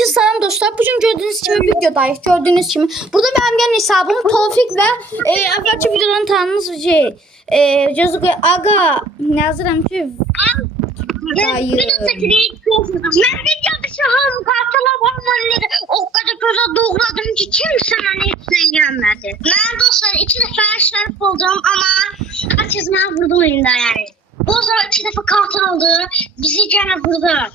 Herkese selam dostlar. Bugün gördüğünüz gibi videodayız. Gördüğünüz gibi. Burada benim gene hesabım Tevfik ve evvelki videodan tanıdığınız Cazık Aga yazıram ki dayı. Ben videoda şahım kartalabanları o kadar köze doğradım ki kimse bana hepsine gelmedi. Ben dostlar 2 defa şerif oldum ama herkes bana vurdu oyunda yani. O zaman 2 defa kart aldı. Bizi gene vurdu.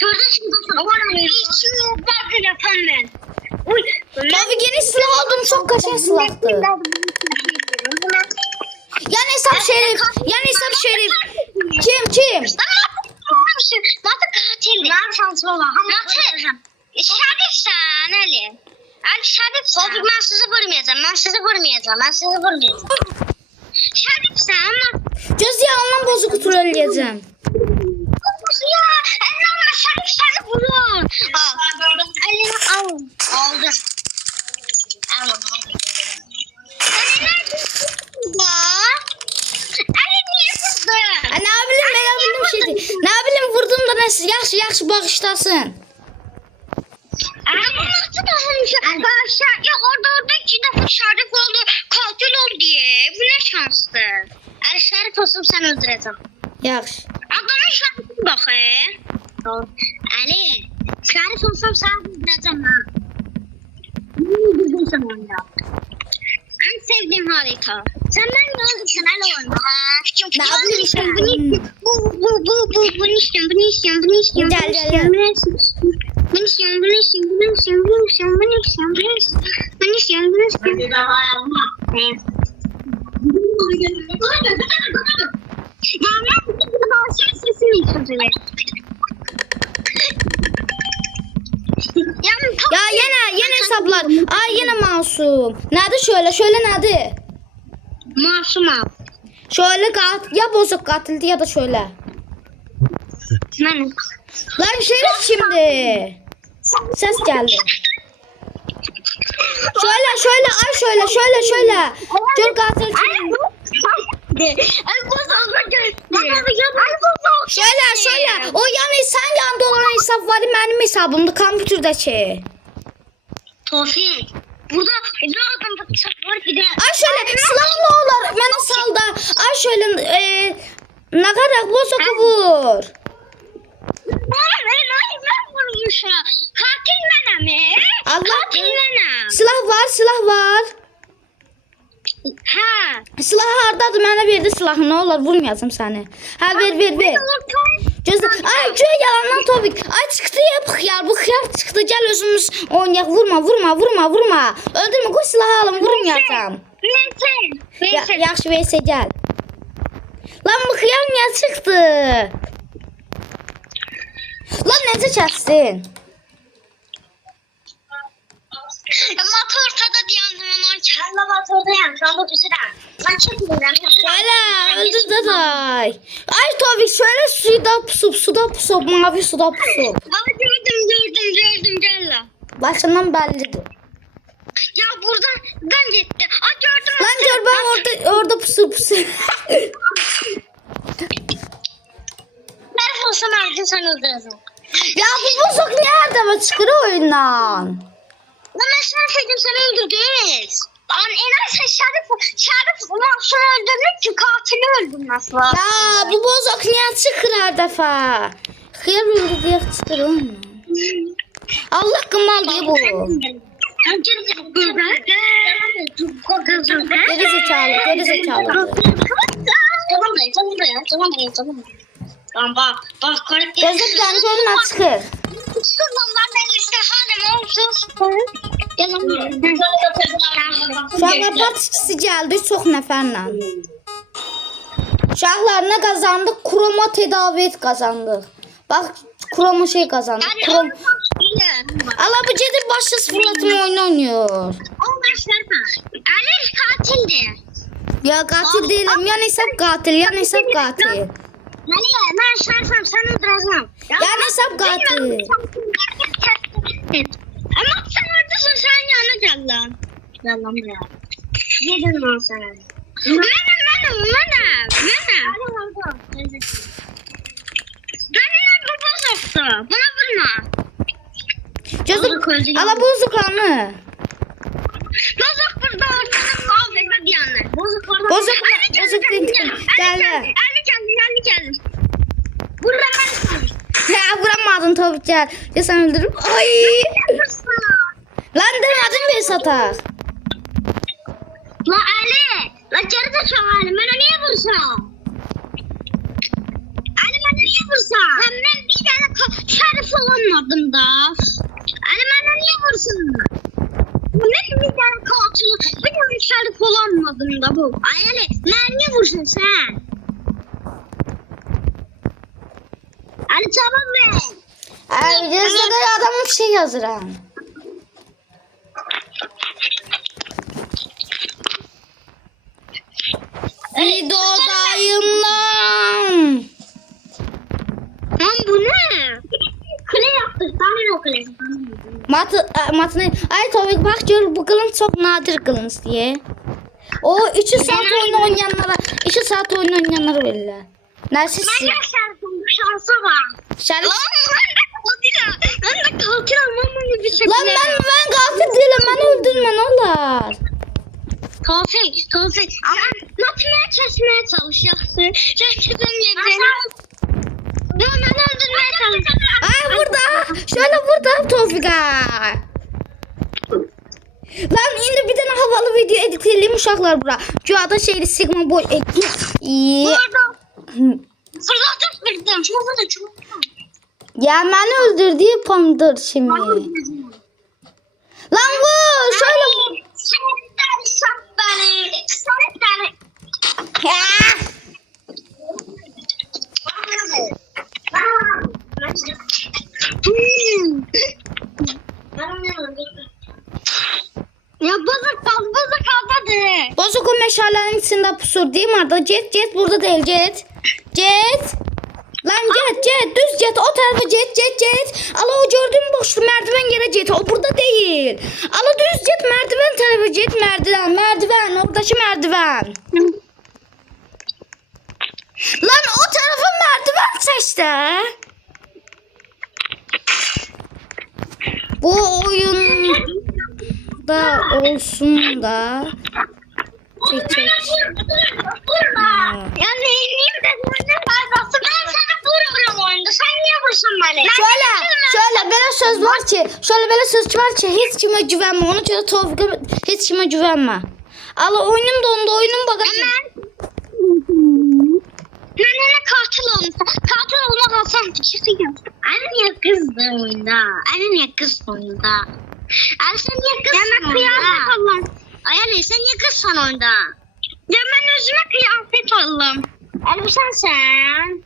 Gördüğünüz dostlar var mı? İçimi bakın efendim. Uy. Tabii yeni silah aldım. Çok kaçan silahtı. Yani hesap şerif. Yani hesap şerif. Kim? Nasıl katil? Ben şansım olan. Nasıl? Şerif sen Ali. Ali şerif sen. Ben sizi vurmayacağım. Şerif sen. Göz yalandan bozuk trolleyeceğim. Ya ama şerif seni vurur. Elini al. Aldım. Ne bileyim şeydi. Ne bileyim vurdum da yaxşı bağışlasın. Ama nasıl da arkadaşlar ya orada 2 defa şerif oldu katil oldu diye bu ne şanslı. Eğer şerif olsam sen öldüreceğim. Yaxşı. Adamın şerifine bak Ali şerif olsam sen öldüreceğim ha. Öldürdüm sen oyunda. En sevdiğim harita. Sen benimle öldürsün Ali oyunda. Bunu istiyorum. Ya yine hesaplar. Ay yine masum. Nerede şöyle nerede? Masum al. Şöyle ya bozuk katildi ya da şöyle. Lan şerif şimdi. Ses geldi. Şöyle. Gör katil kim? Şöyle. O yani sen yanında olan hesap var benim hesabımda kompüterdeki. Tevfik. Burada ne adam bıçak var bir de. Ay şöyle silahlı olar bana salda. Ay şöyle ne kadar bozuk vur. Ben vurmuşum. Katil benim. Katil benim. Silah var. Ha. Silah hardadır mənə verdi silahı nə olar vurmayacağım səni. Ha ver. Gözlə. Ay göy yalandan Tevfik. Ay çıxdı ya bu xiyar çıxdı. Gəl özümüz oynayaq. Vurma. Öldürmə qoy silahı alım vurmayacağım. Veysel. Yaxşı Veysel gəl. Lan bu xiyar niyə çıxdı? Lan necə kəsdin? Motor ortada dayandı ben kelle motorda yan. Şu anda güzel. Ben çekmiyorum. Gələ öldür day. Ay Tevfik şöyle suda pusub mavi suda pusub. Baba gördüm gel la. Başından bellidir. Ya buradan ben gitti. Aa gördüm. Lan gör ben orada pusu. Nerede olsam aldın sen öldürürsün. Ya bu bozuk nerede çıkır oyundan? Lan ben sana söyledim sen öldürdünüz. An en az Şerif Mahsun öldürmüş ki katili öldürmez la. Ya bu bozuk niye çıkır her defa? Xeyir öldü diye çıkır oyundan. Allah kımal diye bu. Geri zekalı. Tamam bak karakter. Gözü kendi önüne çıkır. Şuradan ben işte halim olsun. Şu an partisi geldi çok nəfərlə. Şahlarına kazandık. Kroma tedavi et kazandık. Bak kroma şey kazandık. Allah bu cedir başta sıfırlatma oyunu oynuyor. Ali katildi. Ya katil değilim. Yan hesap katil. Ali ben şerifim sen öldüreceğim. Yan hesap katil. Ama sen oradasın sen yana gel lan. Gel lan buraya. Yedim lan sana. Benim. Buna vurma. Gözüm Bozuk öldü. ala bozuklarını. Bozuk burada ortadan kavga diyenler. Bozuk orada. Bozuk mu? Ali geldi, Bozuk Ali değil. geldi, Geldi. Ali geldi. Burada ben kaldım. Ya vuramadın tabii ki. Ya sen öldürüp. Ay. Lan demedim bir satak. La Ali. La geri de çağır. Bana niye vursan? Ali bana niye vursan? Ben bir tane şerif olamadım da. Ali bana niye vursun? Ben bir tane katil. Bir tane şerif olamadım da bu. Ay Ali. Ben niye vursun sen? Ali tamam mı? Ay gözde de adamın bir şey yazır ha. Videodayım lan. Lan bu ne? Kule yaptık. Tamam o kule. Matını ay tabii bak gör bu kılınç çok nadir kılınç diye. O 3 saat oyun oynayanlara 2 saat oyun oynayanlara verirler. Nersiz? Ben de şansım. Şansa bak. Şerif. Lan ben de katil almam gibi bir şekilde. Lan ben katil değilim ben öldürme ne olur. Katil. Ama natmaya kesmeye çalışacaksın. Rakibim yedi. Ya ben öldürmeye çalışacağım. Ay burada. Şöyle burada Tofika. Lan indi bir tane havalı video editleyelim uşaklar bura. Cuada şeyli sigma boy edit. Burada. Fırlatıp birden. Şurada da çok. Ya beni öldürdü pandır şimdi. Lan bu şöyle. Sen beni. Ya. Ya bozuk kalmadı. Bozuk o meşalenin içinde pusur değil mi Arda? Jet burada değil Jet. Lan jet düz jet o tarafa jet. Ala o gördüğün boşlu merdiven yere jet o burada değil. Ala düz jet merdiven tarafı jet merdiven oradaki merdiven. Lan o tarafı merdiven seçti. Bu oyun da olsun da çek. Ya neyim ben oyunda fazlası. Ben sana vururum oyunda. Sen niye vursun beni? Şöyle böyle söz var ki hiç kime güvenme. Ona göre Tofika hiç kime güvenme. Allah oyunum dondu oyunum bakacağım. Ben ona katil olmuşum. Katil olmak olsam çıkıyor. Anne niye kızdın oyunda? Anne niye kızdın oyunda? Anne sen niye kızdın oyunda? Kıyafet aldım. Anne sen niye kızdın oyunda? Ya ben özüme kıyafet aldım. Anne sen.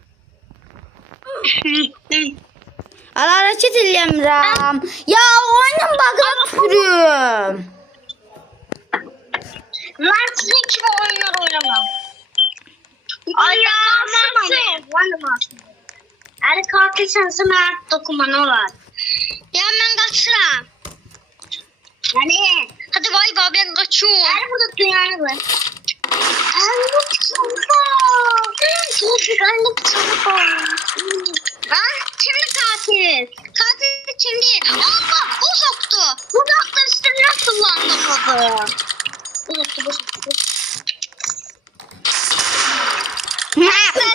Allah hareket edemiyorum. Ya oyunum bakıp pürüm. Lan sizin gibi oyunlar oynamam. Oynamazsın. Anne kalkırsan sana dokunma ne olur. Ya ben kaçırım. Yani. Hadi bay bay ben kaçıyorum. Yani burada dünyanı var. Anlık çabuk. Ben şimdi katil. Katil şimdi. Allah bozuktu. Bozuktu üstüne kullandım bunu. Bozuktu.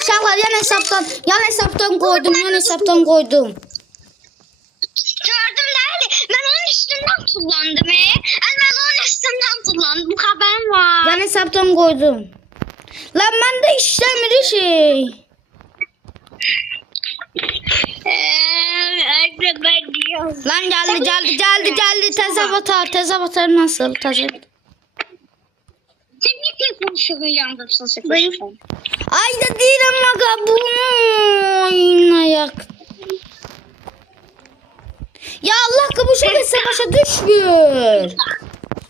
Uşaklar yan hesaptan koydum. Gördüm Leyli. Ben onun üstünden kullandım. Ben onun üstünden kullandım. Bu haberim var. Yan hesaptan koydum. Lan ben de işlemedi şey. Ben diyorum. Lan geldi. Tez avatar nasıl? Sen niye konuşuyorsun yandırsın sıkıyorsun? Ay da değilim aga bunu oynayak. Ya Allah kabuşa geçse başa düşmüyor.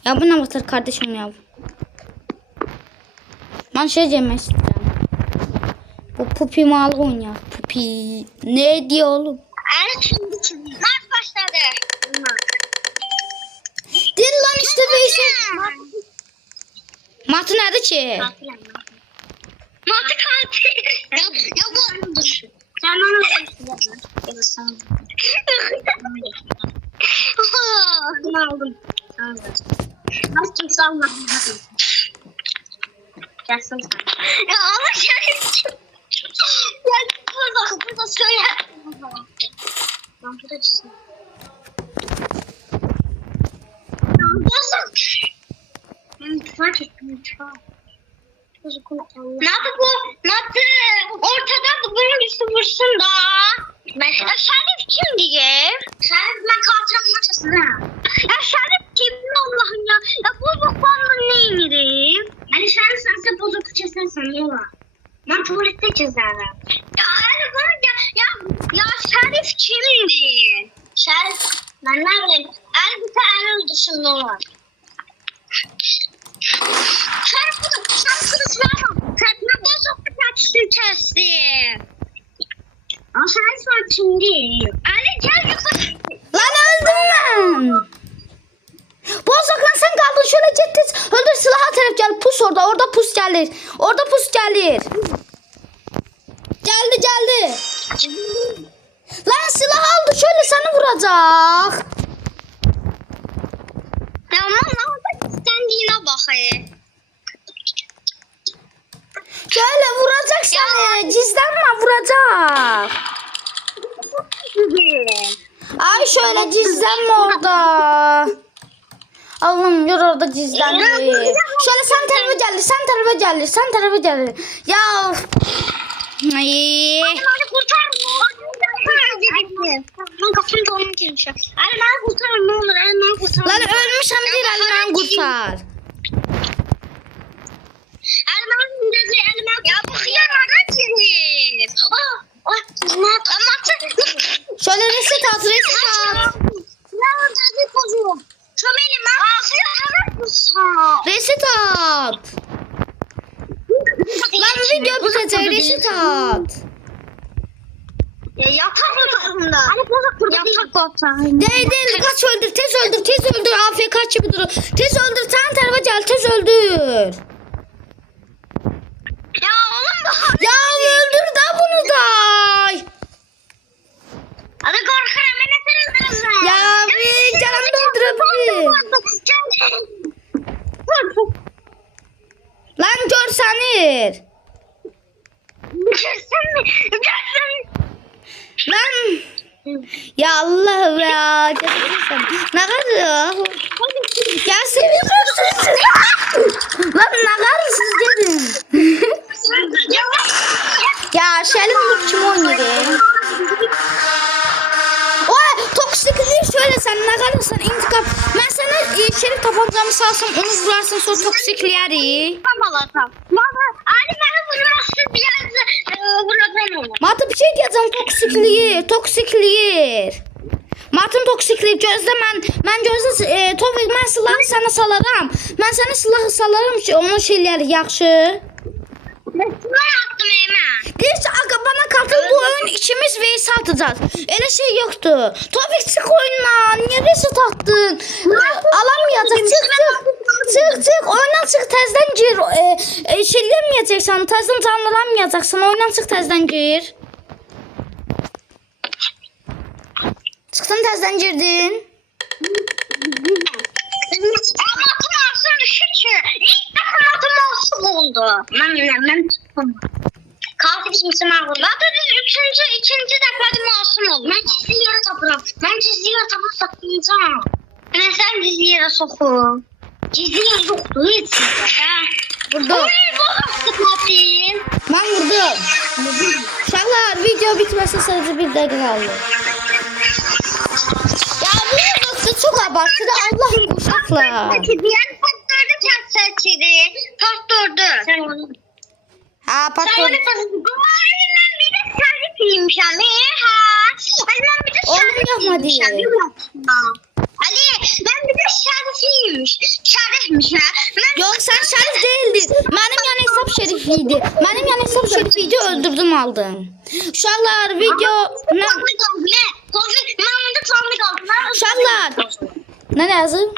Ya bu ne avatar kardeşim ya. Ben şey diyeyim istedim. Bu pupi mal oynuyor. Pupi. Ne diyor oğlum? Maç başladı. Değil lan işte değişim. Matı nerede ki? Matı katil. Ya bu dur. Sen bana Ne aldım? Nasıl kimse almadı? Gelsin. Ya ama şerefsiz. Ya burada söyle. Ben burada çizim. Ben fark ettim lütfen. Nasıl bu? Nasıl? Ortada bunun üstü vursun da. Şerif kim diye? Şerif ben kalçanın açısına. Ya Şerif kim Allah'ım ya? Ya bozuk bandı neyim? Hani Şerif sense bozuk kesersen ne var? Ben tuvalette çizerim. Ya öyle var ya Şerif kimdi? Şerif ben ne bileyim. Elbette Erol dışında var. Şerif bunu sıramam. Kalbime bozuk bir kaçtı kesti. Ama Şerif var kimdi? Ali gel yukarı. Lan öldüm ben. Bozoklan sen kaldın şöyle ciddi. Öldür silaha taraf gel. Pus orada. Orada pus gelir. Orada pus gelir. Geldi. Lan silah aldı şöyle seni vuracak. Ya aman ne oldu? Kendine bak. Şöyle vuracak seni. Cizlenme vuracak. Ay şöyle cizlenme orada. Allah'ım yor orada cizlenme. Şöyle sen tarafa gelir. Ya. Ay. Beni kurtar. Ben kafamda onun için şu. Ali beni kurtar ne olur. Ali beni kurtar. Lan ölmüş hem değil Ali'den kurtar. Ali beni ya bu hıyar ara gelir. Şöyle reset at. Reset at. Lan video bitecek reset at. Yatak odasında. Yatak odasında. Değil kaç öldür tez öldür AFK gibi durun. Tez öldür sen tarafa gel tez öldür. Ya oğlum bu. Ya öldür da bunu da. Hadi korkarım ben de seni Ya bir canım doldurabilir. Lan görsenir. Görsen mi? Lan. Ya Allah ya. Ne kadar? Gelsin. Lan ne kadar siz dedin. Ya Şelim bu kim oynuyor? Oy toksikliği şöyle sen ne kadarsan intikam. Ben sana Şerif tabancamı salsam onu vurarsın sonra toksikliği. Tamam. Baba Ali beni vurmasın bir yerde vuracağım onu. Martı bir şey diyeceğim toksikliği. Martın toksikliği gözle ben gözle Tofik ben silahı sana salaram. Ben sana silahı salaram ki onun şeyleri yaxşı. Ne yaptım Eymen? Deyirsə aga bana katıl bu oyun ikimiz vs atacağız. Elə şey yoktu. Tofik çık oyundan. Niye reset attın? Alamayacak. Çık. Oyundan çık tezden gir. Şeylemeyeceksin. Tezden canlanamayacaksan. Oyundan çık tezden gir. Çıktın tezden girdin. Matım olsun şükür. İlk defa matım olsun oldu. Ben çıktım. Kalkıp kimse mağdur. Zaten ikinci defa masum oldu. Ben çizgi yere tapıram. Ben çizgi yere tapıp saklayacağım. Ben sen çizgi yere soku. Çizgi yere yoktu hiç sizde. Vurdum. Oy bu kapatayım. Ben vurdum. Uşaqlar video bitməsə sadəcə bir dəqiqə qaldı. Ya bu yoksa çok abartılı Allah'ım uşaqlar. Diğer patladı çarpsaydı. Patladı. Sen onu. Ha Sen patron. onu patladı. Ben bir de şerifiymiş Ali. Ben bir de Oğlum şerifiymiş. yapma Ali ben bir de şerifiymiş. Şerifmiş ha. Yok sen Şerif değildin. Benim yan hesap Şerifiydi. Benim yan hesap Şerifiydi öldürdüm aldım. Uşaqlar video... Uşaqlar. Ne lazım?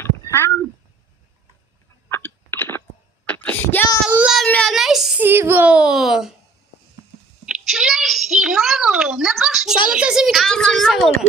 Ya Allah'ım ya ne istiyor bu? Kimler izleyin ne olur. Ne başlayın. Salatası video keçirsək olun.